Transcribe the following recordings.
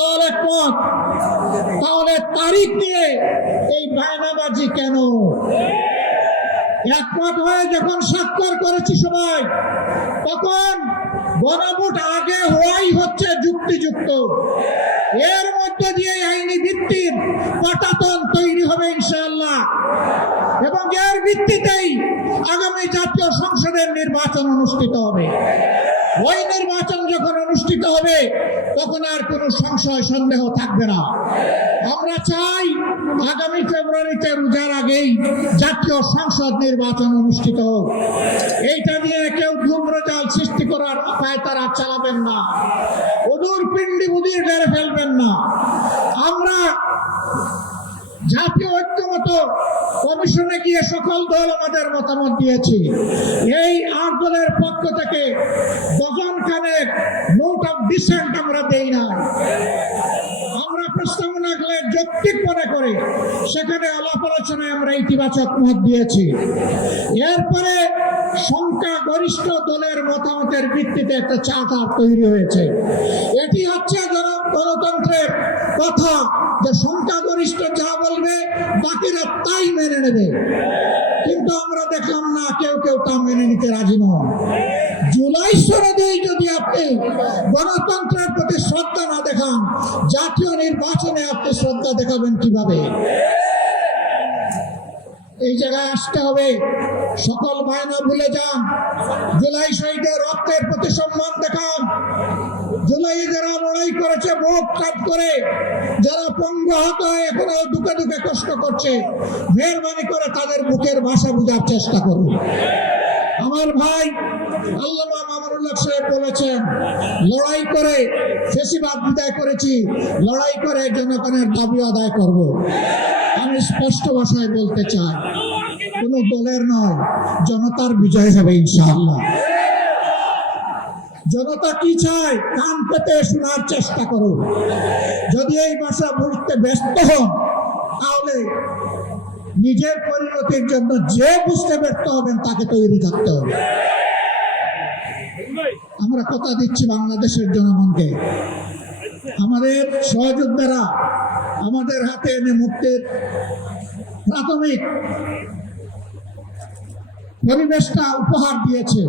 দল একমত, তাহলে তারিখ নিয়ে এই বায়নাবাজি কেন? একমত হয়ে যখন স্বাক্ষর করেছি সবাই, তখন গণভোট আগে হওয়াই হচ্ছে যুক্তিযুক্ত। এর মধ্যে দিয়ে আইনি ভিত্তির পাটাতন তৈরি হবে ইনশাআল্লাহ, এবং এর ভিত্তিতেই আগামী জাতীয় সংসদের নির্বাচন অনুষ্ঠিত হবে। ওই নির্বাচন যখন অনুষ্ঠিত হবে তখন আর কোনো সংশয় সন্দেহ থাকবে না। আমরা চাই আগামী ফেব্রুয়ারিতে রোজার আগেই জাতীয় সংসদ নির্বাচন অনুষ্ঠিত হোক। এইটা নিয়ে কেউ ধূম্রজাল সৃষ্টি করার পায়তারা চালাবেন না, ওদুর পিণ্ডি বুদির মেরে ফেলবেন না। আমরা জাতীয় ঐক্যমত কমিশনে গিয়ে সকল দল আমাদের মতামত দিয়েছি। এই 8 দলের পক্ষ থেকে ডজনখানেক নোট অফ ডিসেন্ট আমরা দেই না। আমরা প্রস্তাবনাগুলো যৌক্তিক মনে করে সেখানে আলাপ আলোচনায় আমরা ইতিবাচক মত দিয়েছি। এরপরে সংখ্যাগরিষ্ঠ দলের মতামতের ভিত্তিতে একটা চার্টার তৈরি হয়েছে। এটি হচ্ছে গণতন্ত্রের কথা, যে সংখ্যাগরিষ্ঠ যা বলবে বাকিরা তাই মেনে নেবে। কিন্তু আমরা দেখলাম না, কেউ কেউ তা মেনে নিতে রাজি নন। জুলাই সনদেই যদি আপনি গণতন্ত্রের প্রতি শ্রদ্ধা না দেখান, জাতীয় নির্বাচনে আপনি শ্রদ্ধা দেখাবেন কিভাবে? এই জায়গায় আসতে হবে। সকল বায়না ভুলে যান। জুলাই শহীদের রক্তের প্রতি সম্মান দেখান। জুলাই যারা লড়াই করেছে বুক কাট করে, যারা পঙ্গু আহত হয়ে এখনো দুঃখে দুঃখে কষ্ট করছে, মেহরবানি করে তাদের বুকের ভাষা বোঝার চেষ্টা করুন। আমার ভাই আল্লামা মামুনুল্লাহ সাহেব বলেছেন, লড়াই করে ফ্যাসিবাদ বিদায় করেছি, লড়াই করে জনগণের দাবি আদায় করব। আমি স্পষ্ট ভাষায় বলতে চাই, কোন দলের নয়, জনতার বিজয় হবে ইনশাআল্লাহ। জনতা কি চায় কান পেতে শোনার চেষ্টা করুন। যদি এই ভাষা বুঝতে ব্যস্ত হন, তাহলে নিজের পরিণতির জন্য যে বুঝতে ব্যর্থ হবেন তাকে তৈরি থাকতে হবে। আমরা কথা দিচ্ছি বাংলাদেশের জনগণকে, আমাদের সহযোদ্ধারা আমাদের হাতে এনে মুক্তির প্রাথমিক পরিবেশটা উপহার দিয়েছে।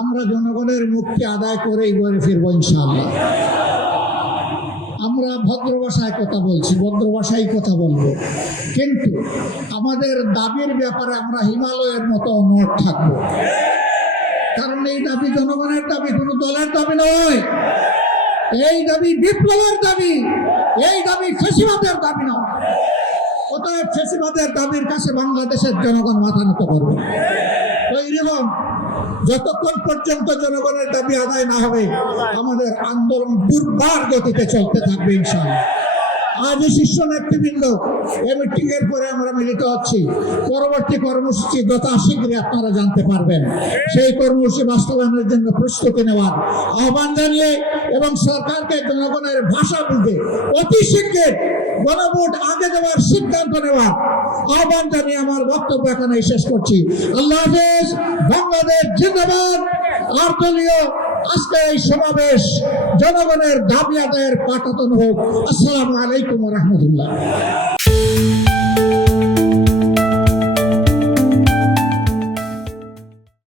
আমরা জনগণের মুক্তি আদায় করেই ঘরে ফিরবো ইনশাআল্লাহ। আমরা ভদ্র ভাষায় কথা বলছি, ভদ্র ভাষায় কথা বলবো, কিন্তু আমাদের দাবির ব্যাপারে আমরা হিমালয়ের মতো অনড় থাকবো। কারণ এই দাবি জনগণের দাবি, কোনো দলের দাবি নয়। এই দাবি বিপ্লবের দাবি, এই দাবি ফ্যাসিবাদের দাবি নয়। অতএব ফ্যাসিবাদের দাবির কাছে বাংলাদেশের জনগণ মাথা নত করবে। এইরকম যতক্ষণ পর্যন্ত জনগণের দাবি আদায় না হবে, আমাদের আন্দোলন দুর্বার গতিতে চলতে থাকবে ইনশাআল্লাহ। আজ শীর্ষ নেতৃবৃন্দ এই মিটিং এর পরে আমরা মিলিত হচ্ছি। পরবর্তী কর্মসূচি যথা শীঘ্রই আপনারা জানতে পারবেন। সেই কর্মসূচি বাস্তবায়নের জন্য প্রস্তুতি নেওয়ার আহ্বান জানিয়ে এবং সরকারকে জনগণের ভাষা বুঝে অতি শীঘ্র গণভোট আগে দেওয়ার সিদ্ধান্ত নেওয়ার আহ্বান জানিয়ে আমার বক্তব্য এখানে শেষ করছি। আল্লাহ হাফেজ। বাংলাদেশ জিন্দাবাদ। আর দলীয় আজকে এই সমাবেশ জনগণের দাবি আদায়ের পাঠাতন হোক। আসসালামু আলাইকুম ওয়া রাহমাতুল্লাহ।